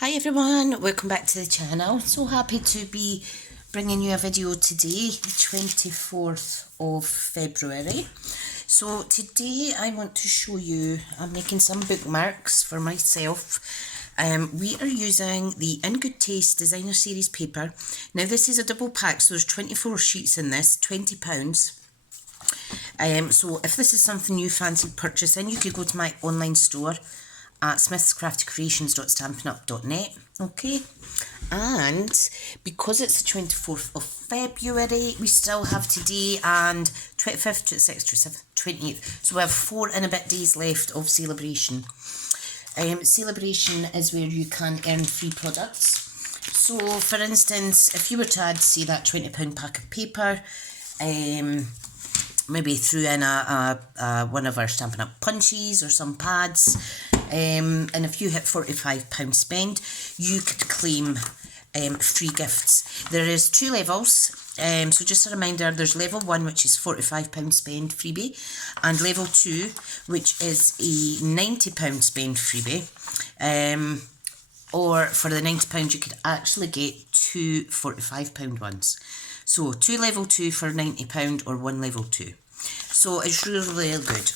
Hi everyone, welcome back to the channel. So happy to be bringing you a video today, the 24th of February. So today I want to show you, I'm making some bookmarks for myself. We are using the In Good Taste Designer Series paper. Now this is a double pack, so there's 24 sheets in this, £20. So if this is something you fancy purchasing, you could go to my online store at smithscraftycreations.stampinup.net, okay? And because it's the 24th of February, we still have today and 25th, 26th, 27th, 28th. So we have 4 and a bit days left of celebration. Celebration is where you can earn free products. So for instance, if you were to add, say, that £20 pack of paper, maybe threw in one of our Stampin' Up punches or some pads, and if you hit £45 spend, you could claim free gifts. There is 2 levels, so just a reminder, there's level 1, which is £45 spend freebie, and level 2, which is a £90 spend freebie. Or for the £90 you could actually get 2 £45 ones. So 2 level 2 for £90 or 1 level 2. So it's really, really good.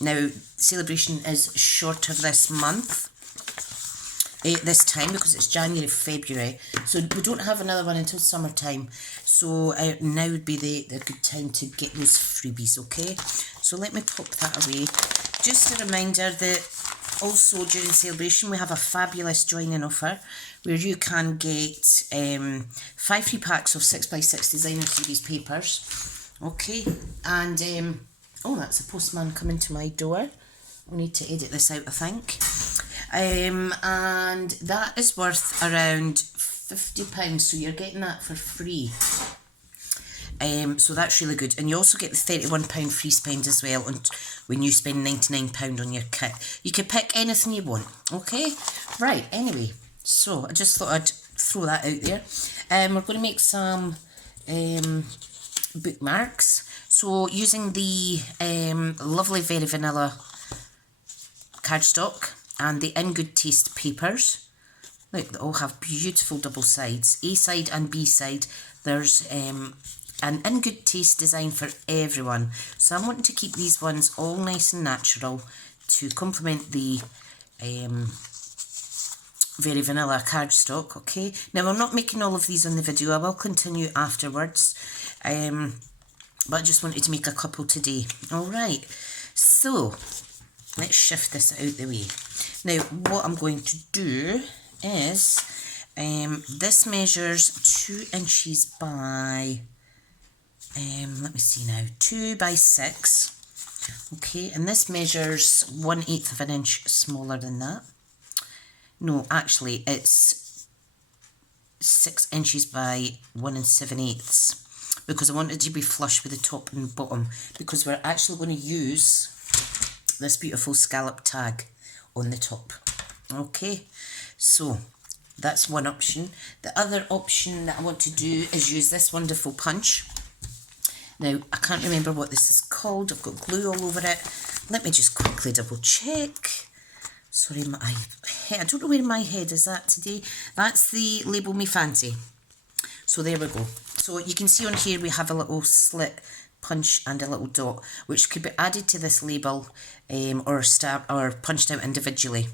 Now celebration is shorter this month, this time, because it's January, February, so we don't have another one until summertime. So now would be the good time to get those freebies, okay? So let me pop that away. Just a reminder that also during celebration we have a fabulous join-in offer where you can get 5 free packs of 6x6 Designer Series papers, okay? And oh, that's a postman coming to my door. I need to edit this out, I think. And that is worth around £50, so you're getting that for free. So that's really good. And you also get the £31 free spend as well when you spend £99 on your kit. You can pick anything you want, okay? Right, anyway, so I just thought I'd throw that out there. We're going to make some bookmarks. So using the lovely Very Vanilla cardstock and the In Good Taste papers. Look, they all have beautiful double sides, A side and B side. There's an In Good Taste design for everyone. So I'm wanting to keep these ones all nice and natural to complement the Very Vanilla cardstock, okay? Now I'm not making all of these on the video, I will continue afterwards. But I just wanted to make a couple today. Alright, so let's shift this out the way. Now what I'm going to do is, this measures 2 inches by, let me see now, 2 by 6. Okay, and this measures 1/8 of an inch smaller than that. No, actually it's 6 inches by 1 7/8. Because I want it to be flush with the top and bottom, because we're actually going to use this beautiful scallop tag on the top. Okay, so that's one option. The other option that I want to do is use this wonderful punch. Now I can't remember what this is called, I've got glue all over it. Let me just quickly double check. Sorry, I don't know where my head is at today. That's the Label Me Fancy. So there we go. So you can see on here we have a little slit punch and a little dot, which could be added to this label or punched out individually,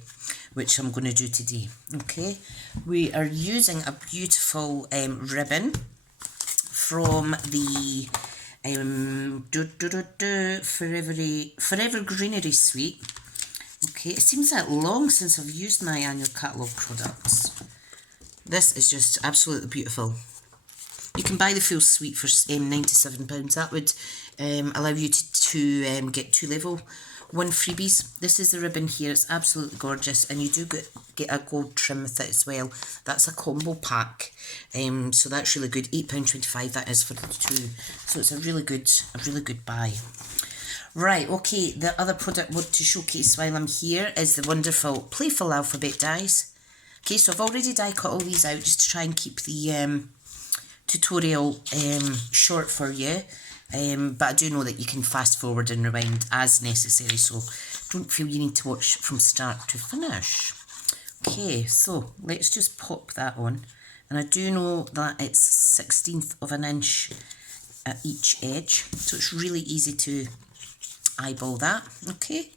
which I'm going to do today. Okay, we are using a beautiful ribbon from the Forever Greenery suite. Okay, it seems that long since I've used my annual catalogue products. This is just absolutely beautiful. You can buy the full suite for £97. That would allow you to get 2 level 1 freebies. This is the ribbon here. It's absolutely gorgeous, and you do get a gold trim with it as well. That's a combo pack, so that's really good. £8.25 that is for the 2. So it's a really good buy. Right, okay. The other product I want to showcase while I'm here is the wonderful Playful Alphabet dies. Okay, so I've already die cut all these out just to try and keep the tutorial short for you, but I do know that you can fast forward and rewind as necessary, so don't feel you need to watch from start to finish. Okay, so let's just pop that on. And I do know that it's 1/16 of an inch at each edge, so it's really easy to eyeball that. Okay,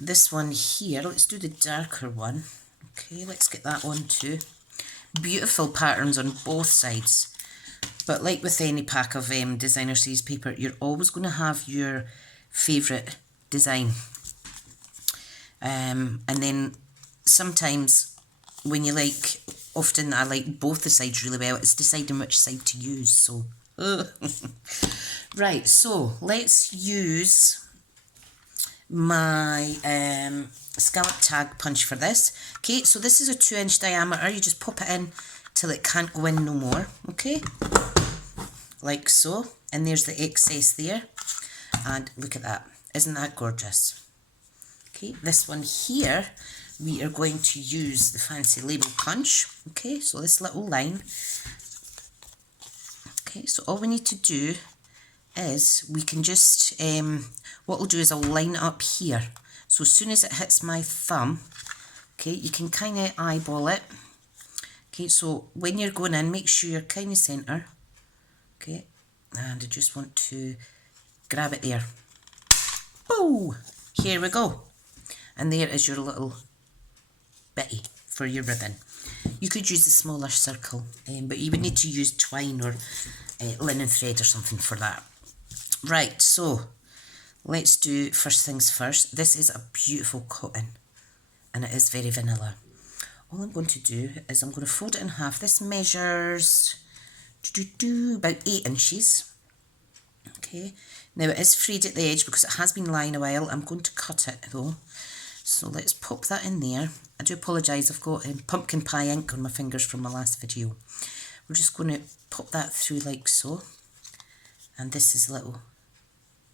this one here, let's do the darker one. Okay, let's get that on too. Beautiful patterns on both sides, but like with any pack of designer series paper, you're always going to have your favourite design, and then sometimes when you like, often I like both the sides really well, it's deciding which side to use. So right, so let's use my Scallop Tag Punch for this. Okay, so this is a 2-inch diameter. You just pop it in till it can't go in no more. Okay, like so. And there's the excess there. And look at that. Isn't that gorgeous? Okay, this one here, we are going to use the fancy label punch. Okay, so this little line. Okay, so all we need to do is we can just, what I'll do is I'll line it up here. So as soon as it hits my thumb, okay, you can kind of eyeball it. Okay, so when you're going in, make sure you're kind of centre. Okay, and I just want to grab it there. Oh, here we go. And there is your little bitty for your ribbon. You could use a smaller circle, but you would need to use twine or linen thread or something for that. Right, so let's do first things first. This is a beautiful cotton and it is very vanilla. All I'm going to do is I'm going to fold it in half. This measures about 8 inches. Okay, now it is frayed at the edge because it has been lying a while. I'm going to cut it though. So let's pop that in there. I do apologise, I've got pumpkin pie ink on my fingers from my last video. We're just going to pop that through like so. And this is a little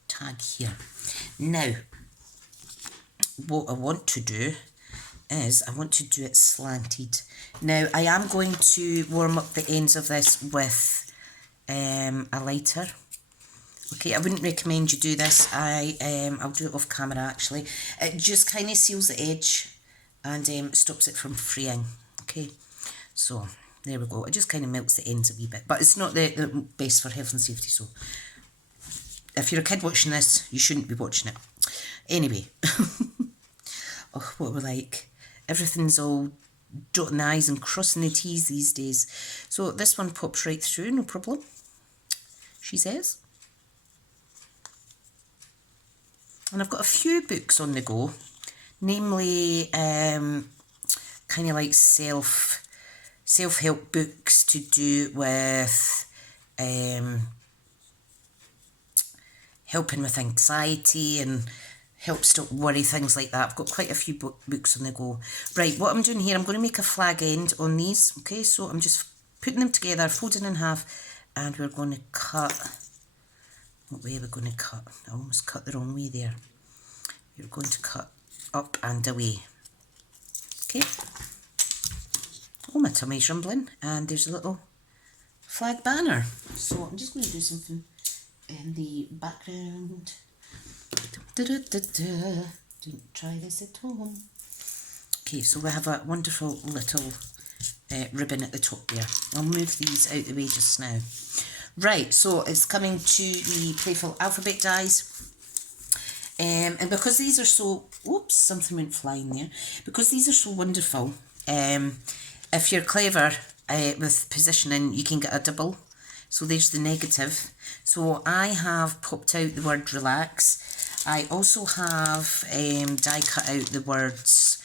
tag here. Now, what I want to do is I want to do it slanted. Now, I am going to warm up the ends of this with a lighter. Okay, I wouldn't recommend you do this. I'll do it off camera actually. It just kind of seals the edge and stops it from fraying. Okay, so there we go. It just kind of melts the ends a wee bit, but it's not the best for health and safety. So if you're a kid watching this, you shouldn't be watching it. Anyway, oh, what we're like. Everything's all dotting the I's and crossing the T's these days. So this one pops right through, no problem, she says. And I've got a few books on the go, namely kind of like self-help books to do with helping with anxiety and help stop worry, things like that. I've got quite a few books on the go. Right, what I'm doing here, I'm going to make a flag end on these. Okay, so I'm just putting them together, folding in half, and we're going to cut. What way are we going to cut? I almost cut the wrong way there. You're going to cut up and away. Okay. Oh, my tummy's rumbling. And there's a little flag banner. So I'm just going to do something in the background. Don't try this at home. Okay, so we have a wonderful little ribbon at the top there. I'll move these out the way just now. Right, so it's coming to the Playful Alphabet dies. And because these are so... Oops, something went flying there. Because these are so wonderful, if you're clever with positioning, you can get a double. So there's the negative. So I have popped out the word relax. I also have die cut out the words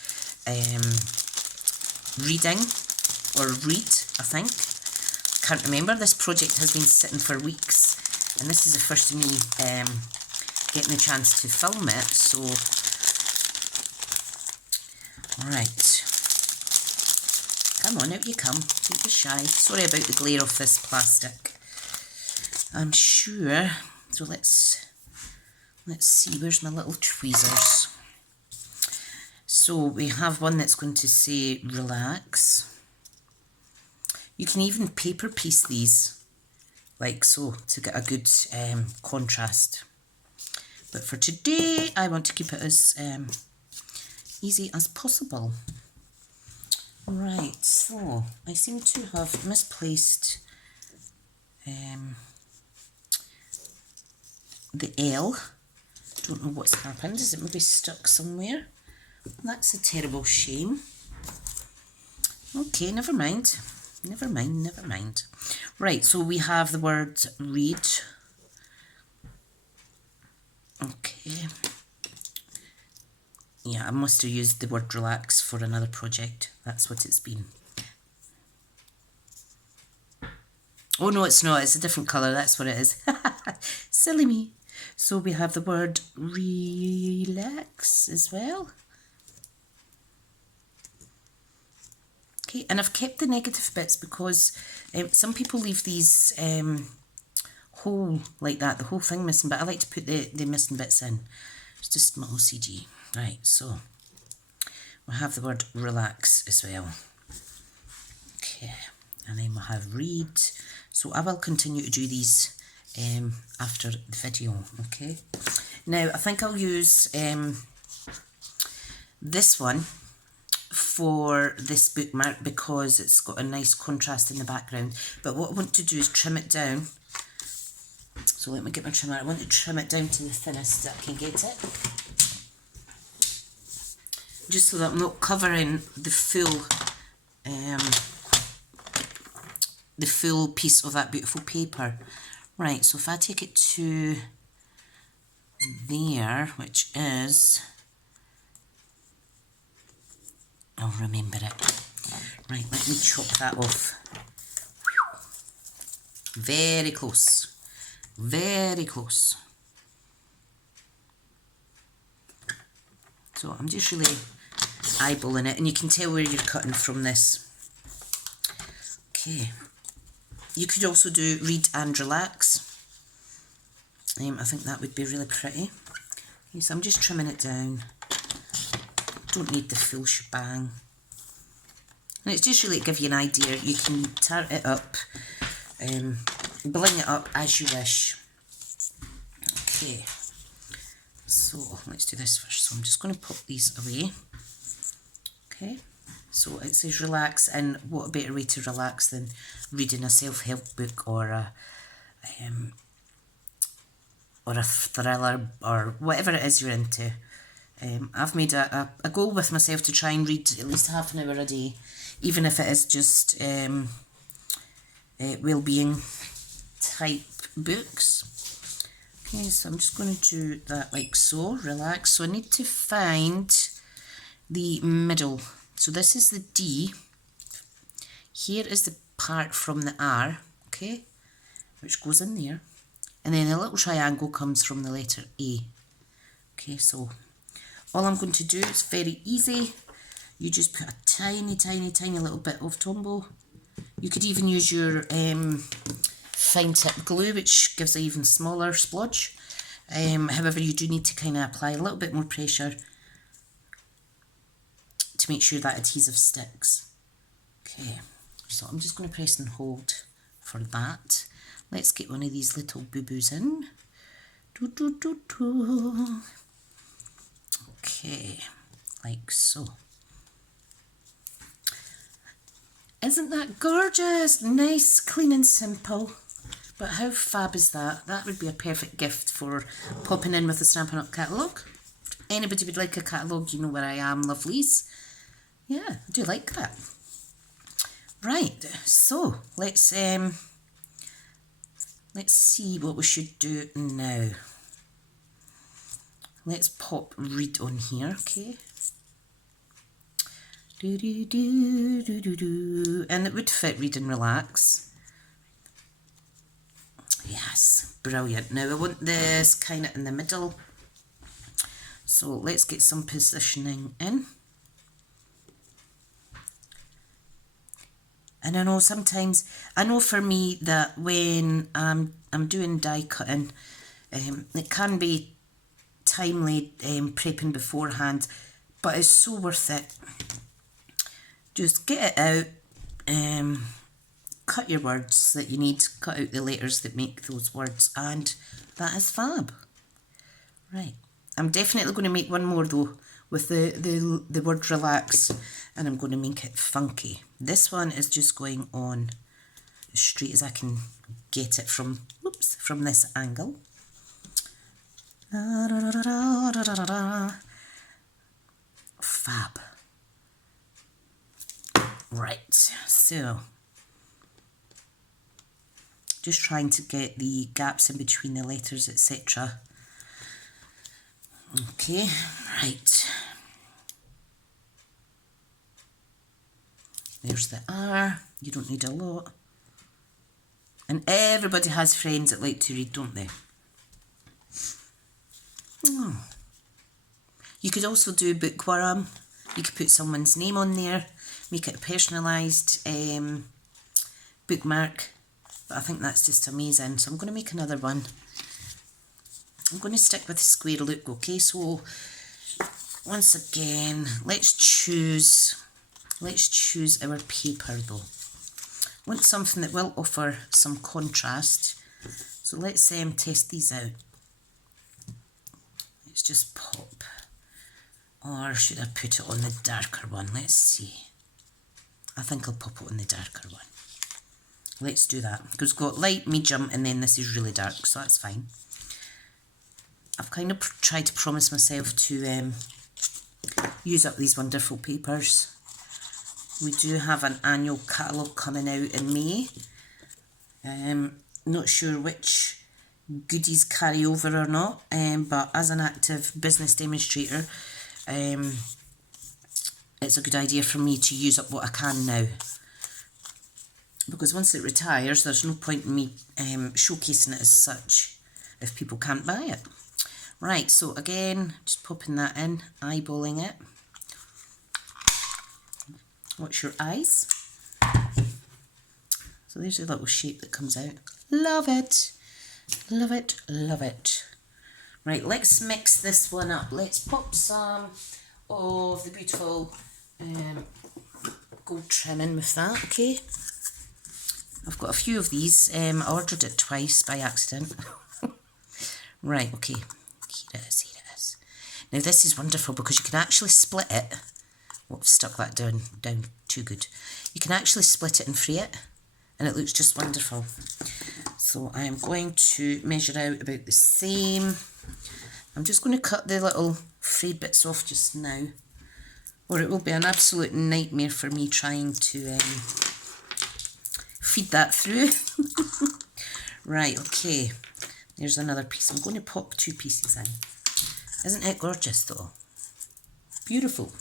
reading or read, I think. Can't remember. This project has been sitting for weeks and this is the first of me getting the chance to film it, so alright, come on, out you come, don't be shy. Sorry about the glare of this plastic, I'm sure. So let's see, where's my little tweezers? So we have one that's going to say relax. You can even paper piece these like so to get a good contrast. But for today, I want to keep it as easy as possible. Right, so I seem to have misplaced the L. Don't know what's happened. Is it maybe stuck somewhere? That's a terrible shame. Okay, never mind. Never mind, never mind. Right, so we have the word read. Okay. Yeah, I must have used the word relax for another project. That's what it's been. Oh no, it's not. It's a different colour. That's what it is. Silly me. So we have the word relax as well. Okay, and I've kept the negative bits because some people leave these whole like that, the whole thing missing, but I like to put the missing bits in. It's just my OCD. Right, so we have the word relax as well. Okay, and then we'll have read. So I will continue to do these after the video, okay? Now, I think I'll use this one for this bookmark because it's got a nice contrast in the background. But what I want to do is trim it down. So let me get my trimmer. I want to trim it down to the thinnest that I can get it. Just so that I'm not covering the full piece of that beautiful paper. Right, so if I take it to there, which is, I'll remember it. Right, let me chop that off. Very close. Very close. So I'm just really eyeballing it, and you can tell where you're cutting from this. Okay. You could also do read and relax. I think that would be really pretty. Okay, so I'm just trimming it down. Don't need the full shebang. And it's just really to give you an idea. You can tart it up, bling it up as you wish. Okay. So let's do this first. So I'm just going to put these away. Okay. So it says relax, and what a better way to relax than reading a self-help book or a thriller or whatever it is you're into. I've made a goal with myself to try and read at least half an hour a day, even if it is just well-being type books. Okay, so I'm just going to do that like so, relax. So I need to find the middle. So this is the D. Here is the part from the R, okay, which goes in there. And then a little triangle comes from the letter A. Okay, so all I'm going to do is very easy. You just put a tiny, tiny, tiny little bit of Tombow. You could even use your fine tip glue, which gives an even smaller splodge. However, you do need to kind of apply a little bit more pressure to make sure that adhesive sticks. Okay, so I'm just going to press and hold for that. Let's get one of these little boo-boos in. Okay, like so. Isn't that gorgeous? Nice, clean and simple. But how fab is that? That would be a perfect gift for popping in with the Stampin' Up catalogue. Anybody would like a catalogue, you know where I am, lovelies. Yeah, I do like that. Right, so let's see what we should do now. Let's pop read on here, okay? And it would fit read and relax. Yes, brilliant. Now I want this kind of in the middle. So let's get some positioning in. And I know sometimes, I know for me that when I'm doing die cutting, it can be timely prepping beforehand, but it's so worth it. Just get it out, cut your words that you need, cut out the letters that make those words, and that is fab. Right, I'm definitely going to make one more though with the word relax, and I'm going to make it funky. This one is just going on as straight as I can get it from, whoops, from this angle. Fab. Right, so just trying to get the gaps in between the letters, etc. Okay, right. There's the R. You don't need a lot. And everybody has friends that like to read, don't they? Oh. You could also do bookworm. You could put someone's name on there, make it a personalised bookmark. But I think that's just amazing. So I'm going to make another one. I'm going to stick with the square look, okay? So once again, let's choose our paper though. I want something that will offer some contrast. So let's test these out. Let's just pop. Or should I put it on the darker one? Let's see. I think I'll pop it on the darker one. Let's do that. Because we've got light, medium, and then this is really dark, so that's fine. I've kind of tried to promise myself to use up these wonderful papers. We do have an annual catalogue coming out in May. Not sure which goodies carry over or not, but as an active business demonstrator, it's a good idea for me to use up what I can now. Because once it retires, there's no point in me showcasing it as such if people can't buy it. Right, so again, just popping that in, eyeballing it. What's your eyes? So there's a little shape that comes out. Love it. Love it, love it. Right, let's mix this one up. Let's pop some of the beautiful gold trimming with that, okay? I've got a few of these. I ordered it twice by accident. Right, okay. Here it is, here it is. Now this is wonderful because you can actually split it. Oh, I've stuck that down too good. You can actually split it and free it, and it looks just wonderful. So I am going to measure out about the same. I'm just going to cut the little frayed bits off just now, or it will be an absolute nightmare for me trying to feed that through. Right, okay. There's another piece. I'm going to pop 2 pieces in. Isn't it gorgeous though? Beautiful.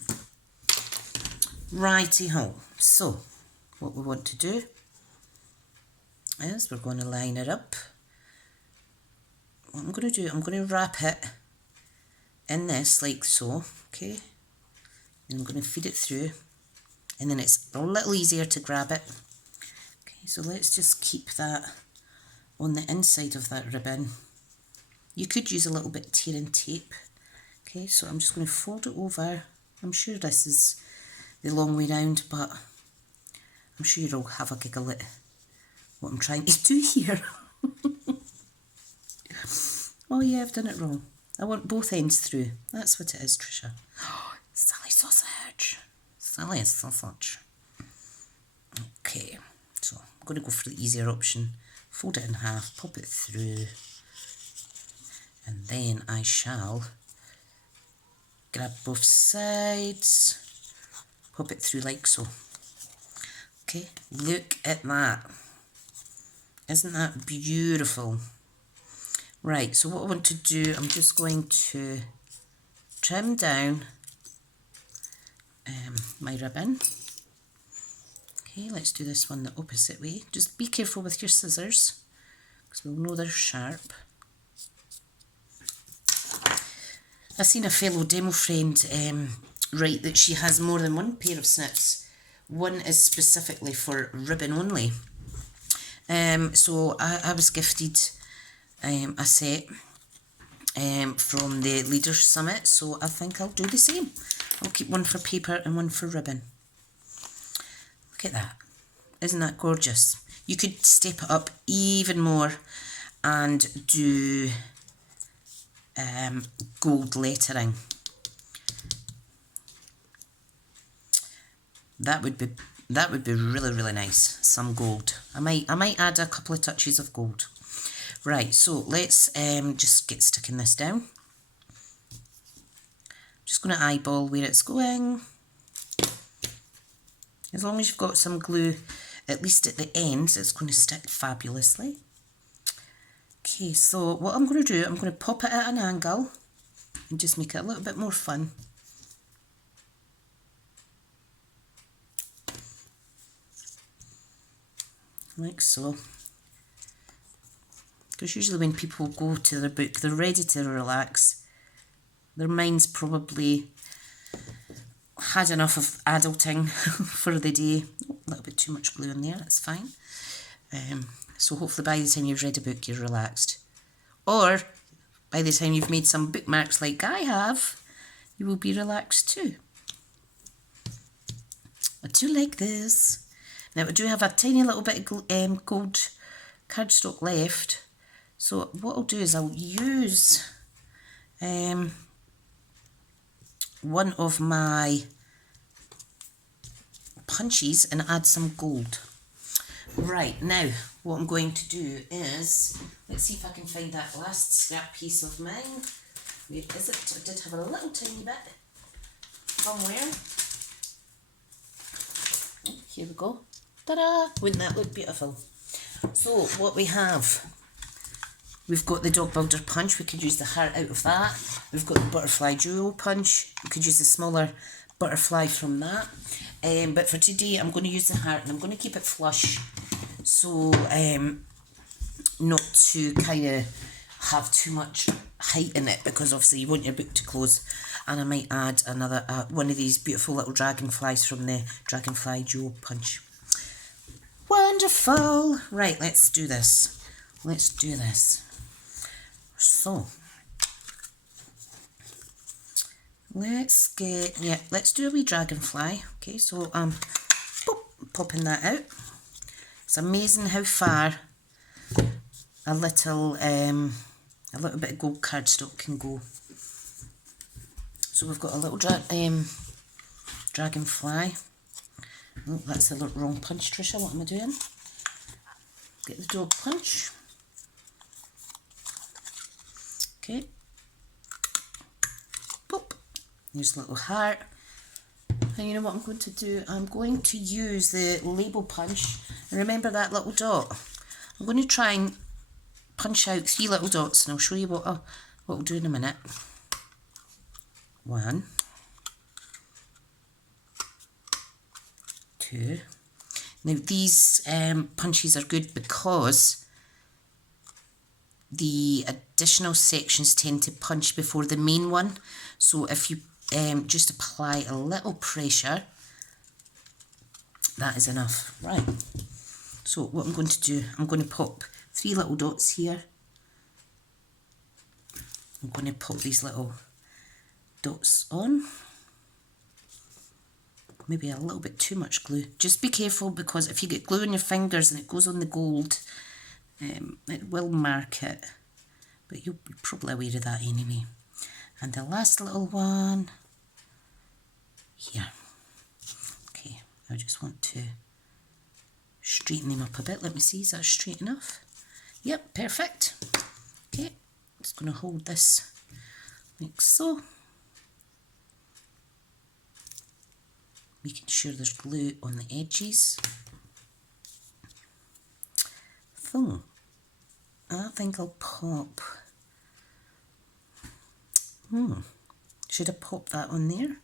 Righty-ho. So, what we want to do is we're going to line it up. What I'm going to do, I'm going to wrap it in this like so, okay? And I'm going to feed it through, and then it's a little easier to grab it. Okay, so let's just keep that on the inside of that ribbon. You could use a little bit tearing tape. Okay, so I'm just going to fold it over. I'm sure this is the long way round, but I'm sure you'll have a giggle at what I'm trying to do here. Oh yeah, I've done it wrong. I want both ends through. That's what it is, Tricia. Oh, Sally sausage. Sally sausage. Okay, so I'm going to go for the easier option. Fold it in half, pop it through, and then I shall grab both sides, pop it through like so. Okay, look at that. Isn't that beautiful? Right, so what I want to do, I'm just going to trim down my ribbon. Okay, let's do this one the opposite way. Just be careful with your scissors, because we'll know they're sharp. I've seen a fellow demo friend write that she has more than one pair of snips. One is specifically for ribbon only. So I was gifted a set from the Leaders Summit, so I think I'll do the same. I'll keep one for paper and one for ribbon. Look at that. Isn't that gorgeous? You could step it up even more and do gold lettering. That would be really, really nice. Some gold. I might add a couple of touches of gold. Right, so let's just get sticking this down. Just going to eyeball where it's going. As long as you've got some glue, at least at the ends, it's going to stick fabulously. Okay, so what I'm going to do, I'm going to pop it at an angle and just make it a little bit more fun. Like so. Because usually when people go to their book, they're ready to relax. Their mind's probably had enough of adulting for the day. Oh, a little bit too much glue in there, that's fine. So hopefully by the time you've read a book, you're relaxed. Or by the time you've made some bookmarks like I have, you will be relaxed too. I do like this. Now I do have a tiny little bit of gold cardstock left. So what I'll do is I'll use one of my punches and add some gold. Right, now what I'm going to do is, let's see if I can find that last scrap piece of mine. Where is it? I did have a little tiny bit somewhere. Oh, here we go. Ta-da! Wouldn't that look beautiful? So what we have, we've got the dog builder punch. We could use the heart out of that. We've got the butterfly duo punch. We could use the smaller butterfly from that. But for today, I'm going to use the heart and I'm going to keep it flush. So not to kind of have too much height in it, because obviously you want your book to close. And I might add another one of these beautiful little dragonflies from the dragonfly duo punch. Wonderful! Right, let's do this. Let's do this. So let's do a wee dragonfly. Okay, so popping that out. It's amazing how far a little bit of gold cardstock can go. So we've got a little dragonfly. Oh, that's the wrong punch, Tricia. What am I doing? Get the dog punch. Okay. Pop. There's a little heart. And you know what I'm going to do? I'm going to use the label punch. And remember that little dot? I'm going to try and punch out 3 little dots, and I'll show you what I'll do in a minute. 1, 2. Now these punches are good because the additional sections tend to punch before the main one. So if you just apply a little pressure, that is enough. Right. So what I'm going to do, I'm going to pop 3 little dots here. I'm going to pop these little dots on. Maybe a little bit too much glue. Just be careful, because if you get glue on your fingers and it goes on the gold, it will mark it. But you'll be probably aware of that anyway. And the last little one here. Okay, I just want to straighten them up a bit. Let me see, is that straight enough? Yep, perfect. Okay, just going to hold this like so. Making sure there's glue on the edges. So, I think I'll pop. Should I pop that on there?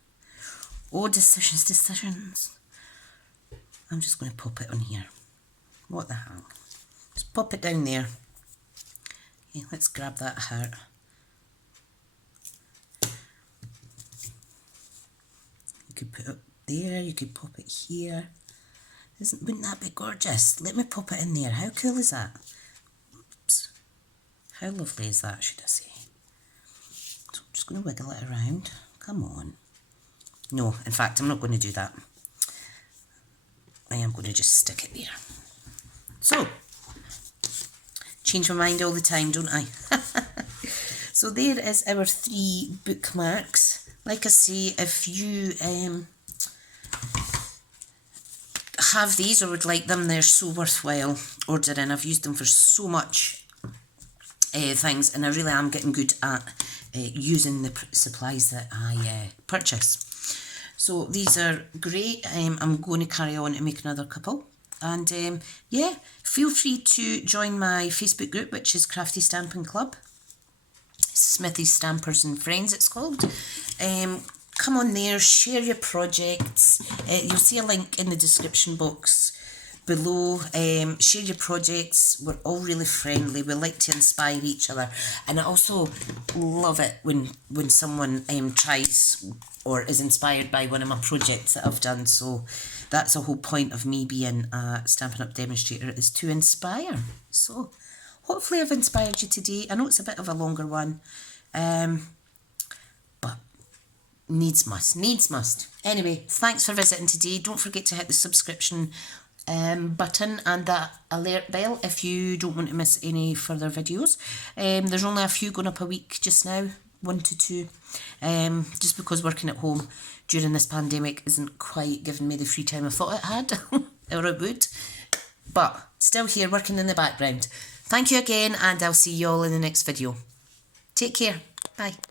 Oh, decisions. I'm just going to pop it on here. What the hell? Just pop it down there. Okay, let's grab that heart. You could put it there, you could pop it here. Wouldn't that be gorgeous? Let me pop it in there. How cool is that? Oops. How lovely is that, should I say? So I'm just going to wiggle it around. Come on. No, in fact, I'm not going to do that. I am going to just stick it there. So, change my mind all the time, don't I? So there is our 3 bookmarks. Like I say, if you have these or would like them, they're so worthwhile ordering. I've used them for so much things, and I really am getting good at using the supplies that I purchase. So these are great. I'm going to carry on and make another couple. And yeah, feel free to join my Facebook group, which is Crafty Stampin' Club. Smithy Stampers and Friends, it's called. Come on there, share your projects. You'll see a link in the description box below. Share your projects. We're all really friendly. We like to inspire each other. And I also love it when someone tries or is inspired by one of my projects that I've done. So that's the whole point of me being a Stampin' Up! Demonstrator, is to inspire. So hopefully I've inspired you today. I know it's a bit of a longer one, but needs must. Anyway, thanks for visiting today. Don't forget to hit the subscription button and that alert bell if you don't want to miss any further videos. There's only a few going up a week just now, 1 to 2, just because working at home during this pandemic isn't quite giving me the free time I thought it had or it would, but still here working in the background. Thank you again, and I'll see you all in the next video. Take care. Bye.